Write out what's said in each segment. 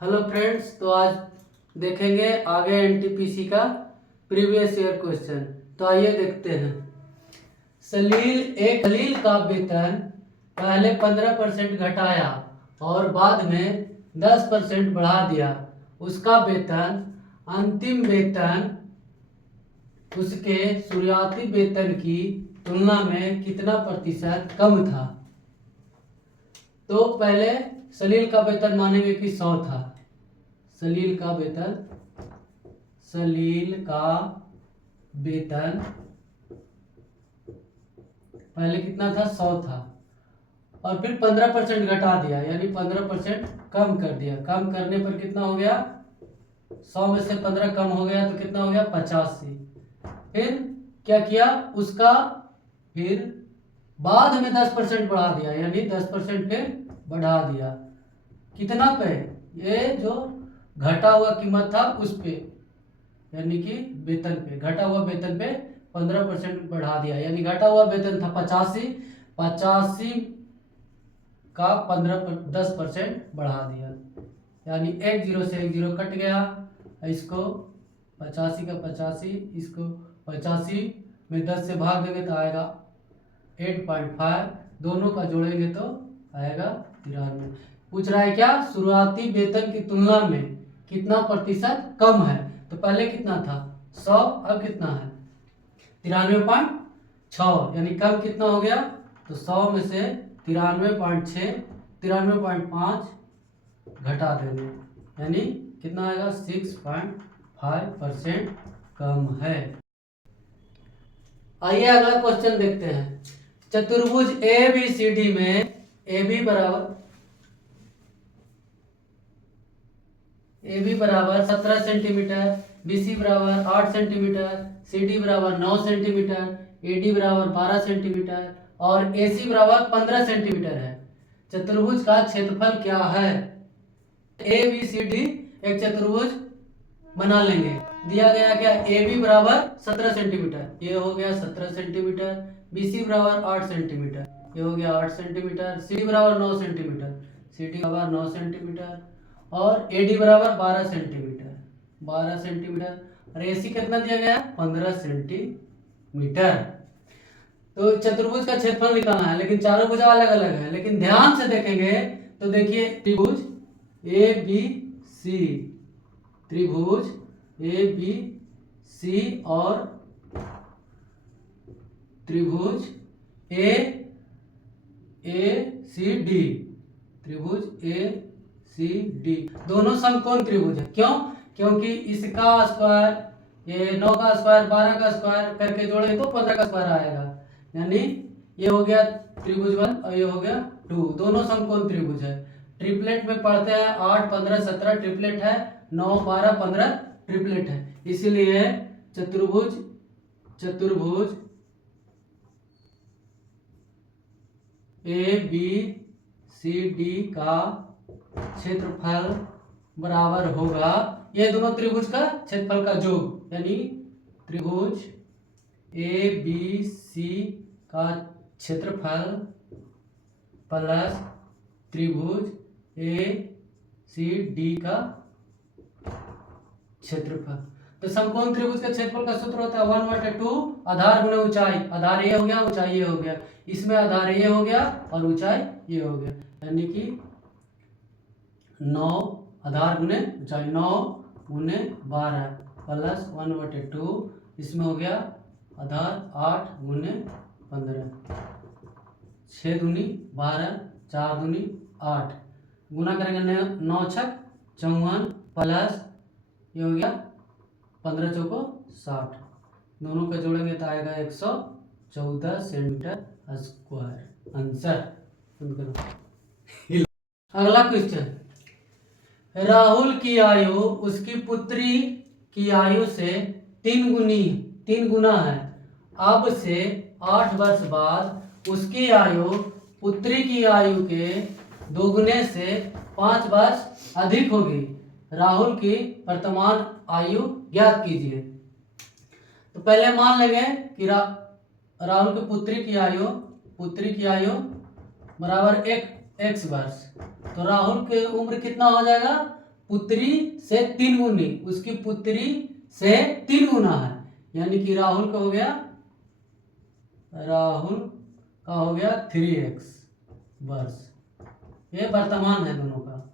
Hello friends, तो आज देखेंगे आगे एनटीपीसी का प्रीवियस ईयर क्वेश्चन। तो आइए देखते हैं। सलील का वेतन पहले 15% घटाया और बाद में 10% बढ़ा दिया। उसका वेतन अंतिम वेतन उसके शुरुआती वेतन की तुलना में कितना प्रतिशत कम था। तो पहले सलील का वेतन मानेंगे कि 100 था। सलील का वेतन पहले कितना था, 100 था, और फिर 15% घटा दिया, यानी 15% कम कर दिया। कम करने पर कितना हो गया, 100 में से 15 कम हो गया तो कितना हो गया, 85। फिर क्या किया, उसका फिर बाद में 10% बढ़ा दिया, यानी 10% फिर बढ़ा दिया। कितना पे, ये जो घटा हुआ कीमत था उस पे, यानी कि वेतन पे, घटा हुआ वेतन पे 15% बढ़ा दिया। यानी घटा हुआ वेतन था 85 का 10% बढ़ा दिया, यानी एक जीरो से एक जीरो कट गया। इसको 85 का 85, इसको 85 में 10 से भाग देंगे तो आएगा 8.5, दोनों का जोड़ेंगे तो आएगा 93। पूछ रहा है क्या, शुरुआती वेतन की तुलना में कितना प्रतिशत कम है। तो पहले कितना था, 100, अब कितना है 93.6, यानी कम कितना हो गया, तो 100 में से 93.6, 93.5 घटा देंगे, यानी कितना आएगा 6.5% कम है। आइए अगला क्वेश्चन देखते हैं। चतुर्भुज ए बी सी डी में ए बी बराबर 17 सेंटीमीटर, बी सी बराबर 8 सेंटीमीटर, सी डी बराबर 9 सेंटीमीटर, ए डी बराबर 12 सेंटीमीटर और ए सी बराबर 15 सेंटीमीटर है। चतुर्भुज का क्षेत्रफल क्या है। ए बी सी डी एक चतुर्भुज बना लेंगे। दिया गया क्या, ए बी बराबर 17 सेंटीमीटर, ये हो गया 17 सेंटीमीटर, बी सी बराबर 8 सेंटीमीटर, ये हो गया 8 सेंटीमीटर, सी डी बराबर 9 सेंटीमीटर, सी डी बराबर 9 सेंटीमीटर और ए डी बराबर 12 सेंटीमीटर, 12 सेंटीमीटर, और ए सी कितना दिया गया, 15 सेंटीमीटर। तो चतुर्भुज का क्षेत्रफल निकालना है, लेकिन चारों भुजा अलग अलग है। लेकिन ध्यान से देखेंगे तो देखिए, त्रिभुज ए बी सी, त्रिभुज ए बी सी और त्रिभुज ए सी डी, त्रिभुज ए सी डी दोनों समकोण त्रिभुज है। क्यों, क्योंकि इसका स्क्वायर, ये 9 का स्क्वायर 12 का स्क्वायर करके जोड़े तो 15 का स्क्वायर आएगा, यानी ये हो गया त्रिभुज 1 और ये हो गया 2, दोनों समकोण त्रिभुज है। ट्रिपलेट में पढ़ते हैं 8 15 17 ट्रिपलेट है, 9 12 15 ट्रिपलेट है, इसीलिए चतुर्भुज ए बी सी डी का क्षेत्रफल बराबर होगा ये दोनों त्रिभुज का क्षेत्रफल का योग, यानी त्रिभुज ए बी सी का क्षेत्रफल प्लस त्रिभुज ए सी डी का क्षेत्रफल। तो समकोण त्रिभुज का क्षेत्रफल का सूत्र होता है 1/2 आधार गुणे ऊंचाई। आधार ये हो गया, ऊंचाई ये हो गया, इसमें आधार ये हो गया और ऊंचाई ये हो गया, यानी कि 9 आधार गुणे ऊंचाई, 9 गुणे 12 प्लस 1/2, इसमें हो गया आधार 8 गुणे 15, 6 दूनी 12, 4 दूनी 8, गुना करेंगे 9 छक 54 प्लस ये हो गया 15 चौको 60, दोनों का जोड़ेंगे तो आएगा 114 सेंटीमीटर स्क्वायर आंसर। अगला क्वेश्चन, राहुल की आयु उसकी पुत्री की आयु से 3 गुना है। अब से 8 वर्ष बाद उसकी आयु पुत्री की आयु के 2 गुने से 5 वर्ष अधिक होगी। राहुल की वर्तमान आयु ज्ञात कीजिए। तो पहले मान लेंगे कि राहुल की पुत्री की आयु बराबर 1 वर्ष। तो राहुल की उम्र कितना हो जाएगा, पुत्री से 3 गुनी, उसकी पुत्री से 3 गुना है, यानी कि राहुल का हो गया 3x वर्ष। ये वर्तमान है दोनों का,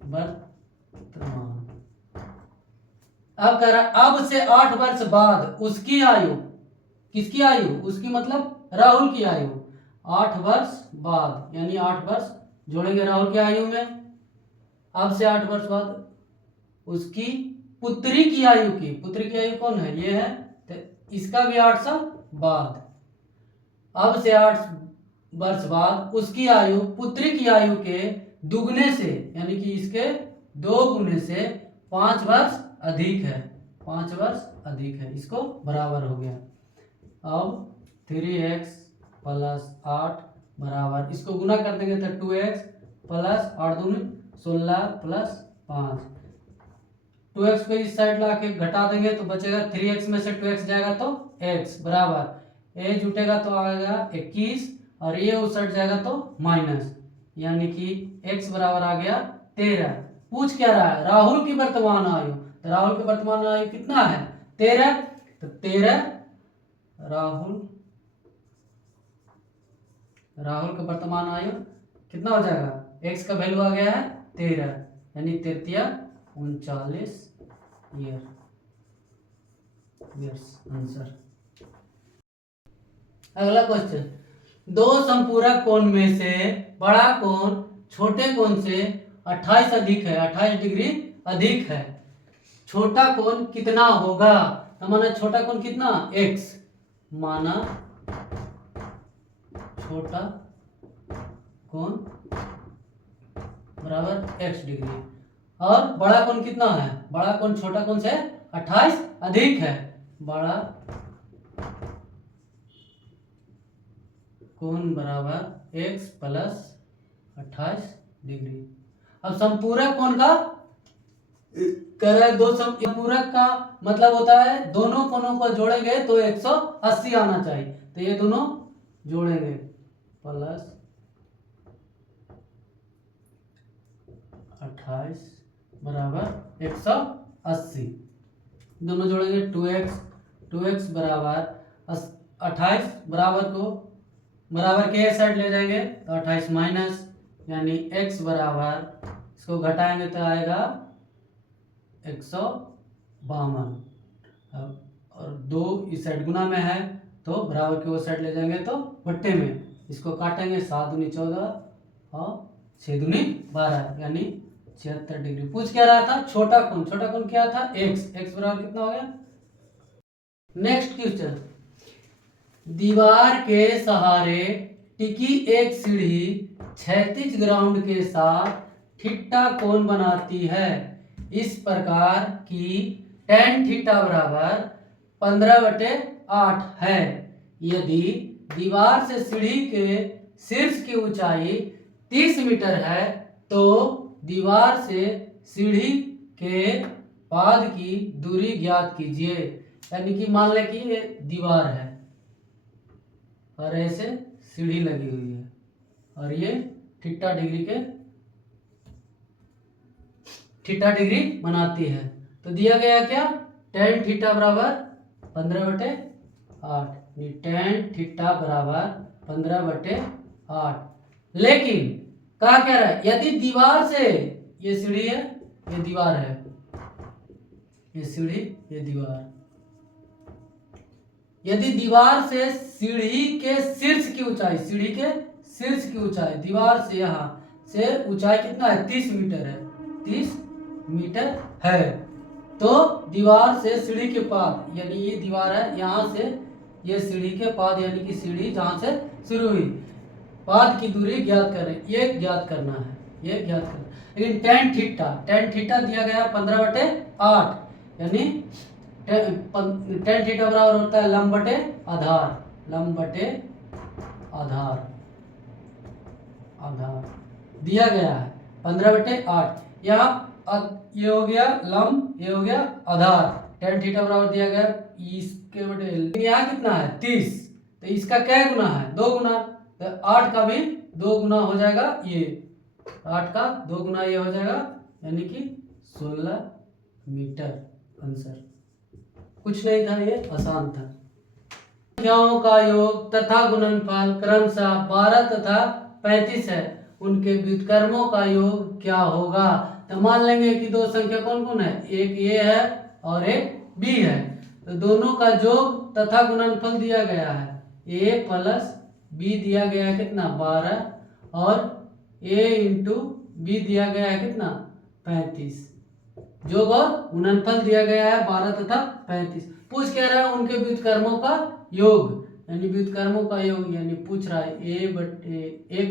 वर्तमान। अब कह रहा अब से 8 वर्ष बाद उसकी आयु, किसकी आयु, उसकी मतलब राहुल की आयु, 8 वर्ष बाद, यानी 8 वर्ष जोड़ेंगे राहुल की आयु में। अब से 8 वर्ष बाद उसकी पुत्री की आयु की, पुत्री की आयु कौन है, ये है, तो इसका भी 8 साल बाद। अब से 8 वर्ष बाद उसकी आयु पुत्री की आयु के दुगने से, यानी कि इसके 2 गुने से 5 वर्ष अधिक है, 5 वर्ष अधिक है, इसको बराबर हो गया। अब 3x प्लस 8 बराबर, इसको गुना कर देंगे तो 2x प्लस 8 दूनी 16 प्लस 5, 2x को इस साइड ला के घटा देंगे तो बचेगा 3x में से 2x जाएगा तो x बराबर, a जुटेगा तो आएगा 21 और ये उस साइड जाएगा तो माइनस, यानी कि x बराबर आ गया 13। पूछ क्या रहा है, राहुल की वर्तमान आयु, तो राहुल की वर्तमान आयु कितना है 13, तो 13 राहुल का वर्तमान आयु कितना हो जाएगा, x का वैल्यू आ गया है 13, यानी 39 ईयर्स आंसर। अगला क्वेश्चन, दो संपूरक कोण में से बड़ा कोण छोटे कोण से 28 अधिक है, 28 डिग्री अधिक है, छोटा कोण कितना होगा, तो माना छोटा कोण कितना x, माना छोटा कोण बराबर x डिग्री, और बड़ा कोण कितना है, बड़ा कोण छोटा कोण से 28 अधिक है, बड़ा कोण बराबर x प्लस 28 डिग्री। अब संपूरक कोण का कह रहे, दो संपूरक का मतलब होता है दोनों कोणों को जोड़ेंगे तो 180 आना चाहिए, तो ये दोनों जोड़ेंगे प्लस 28 बराबर 180, दोनों जोड़ेंगे 2x बराबर 28 बराबर को बराबर के साइड ले जाएंगे तो 28 माइनस, यानी x बराबर, इसको घटाएंगे तो आएगा 152, और 2 इस साइड गुना में है तो बराबर के वो साइड ले जाएंगे तो बट्टे में, इसको काटेंगे 7 दूनी 14 और 6 दूनी 12, यानी 76 डिग्री। पूछ क्या रहा था, छोटा कोण क्या था x बराबर कितना हो गया। नेक्स्ट क्वेश्चन, दीवार के सहारे टिकी एक सीढ़ी क्षैतिज ग्राउंड के साथ थीटा कोण बनाती है, इस प्रकार की tan थीटा बराबर 15/8 है, यदि दीवार से सीढ़ी के शीर्ष की ऊंचाई 30 मीटर है तो दीवार से सीढ़ी के पाद की दूरी ज्ञात कीजिए। यानी कि मान लें कि ये दीवार है और ऐसे सीढ़ी लगी हुई है और ये थीटा डिग्री बनाती है, तो दिया गया क्या, tan थीटा बराबर 15/8, tan थीटा बराबर 15/8। लेकिन कहा क्या रहा है, यदि दीवार से, ये सीढ़ी है, ये दीवार है, ये सीढ़ी, ये दीवार, यदि दीवार से सीढ़ी के शीर्ष की ऊंचाई, सीढ़ी के शीर्ष की ऊंचाई दीवार से यहाँ से ऊंचाई कितना है 30 मीटर है, 30 मीटर है, तो दीवार से सीढ़ी के पाद, यानी ये दीवार है, यहाँ से ये सीढ़ी के पाद, यानी कि सीढ़ी जहाँ से शुरू हुई, पाद की दूरी ज्ञात करें, ये ज्ञात करना है, ये ज्ञात करना। लेकिन tan थीटा दिया गया 15/8, यानी tan थीटा बराबर होता है लंब बटे आधार दिया गया है 15/8, यहाँ ये हो गया लंब, ये हो गया आधार, tan थीटा बराबर दिया गया इसके बटे, यहाँ कितना है 30, तो इसका क्या गुना है 2 गुना, तो 8 का भी 2 गुना हो जाएगा, ये 8 का 2 गुना ये हो जाएगा यानी कि 16 मीटर आंसर। कुछ नहीं था, ये आसान था। संख्याओं का योग तथा गुणनफल क्रमशः 12 तथा 35 है, उनके व्युत्क्रमों का योग क्या होगा? तो मान लेंगे कि दो संख्या कौन कौन है, एक ए है और एक बी है। तो दोनों का योग तथा गुणनफल दिया गया है, ए प्लस बी दिया गया है कितना 12, और ए इंटू बी दिया गया है कितना 35। योग और गुणनफल दिया गया है 12 तथा 35। पूछ क्या रहा है, उनके व्युत्क्रमों का योग, यानी व्युत्क्रमों का योग, यानी पूछ रहा है 1/a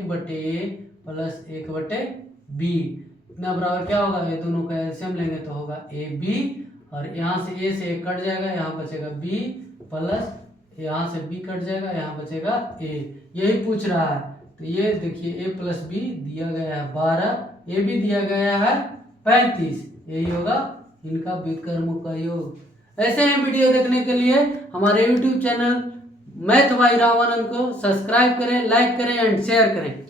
प्लस 1/b इतना बराबर क्या होगा? ये दोनों का एलसीएम लेंगे तो होगा ab, और यहाँ से a से a कट जाएगा, यहाँ बचेगा b, प्लस यहाँ से b कट जाएगा, यहाँ बचेगा a। यही पूछ रहा है। तो ये देखिए a प्लस b दिया गया है 12, a भी दिया गया है 35, यही होगा इनका व्युत्क्रमों का योग। ऐसे ही वीडियो देखने के लिए हमारे YouTube channel math bye Ramanand को सब्सक्राइब करें, लाइक करें एंड शेयर करें।